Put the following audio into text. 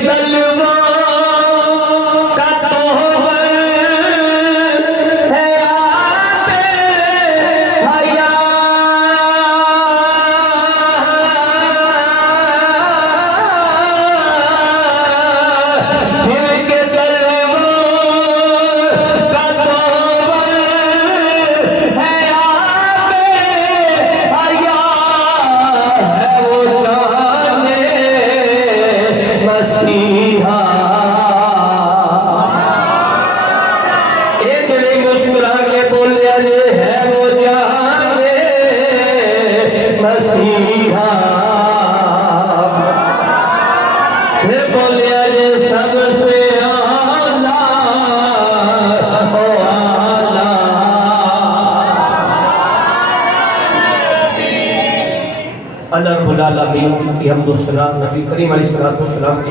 तलवा का तोहर है आते हया जिनके तलवा का तोहर है आते हया है वो जाने मसीहा। एक ने मुस्कुरा के बोलिया ये है वो जाने मसीहा। फिर बोलिया ये सबसे आला ओ आला। अल्लाह रब्बुल आलमीन की हम्दुस्सलाम नबी करीम अलैहिस्सलातु वस्सलाम की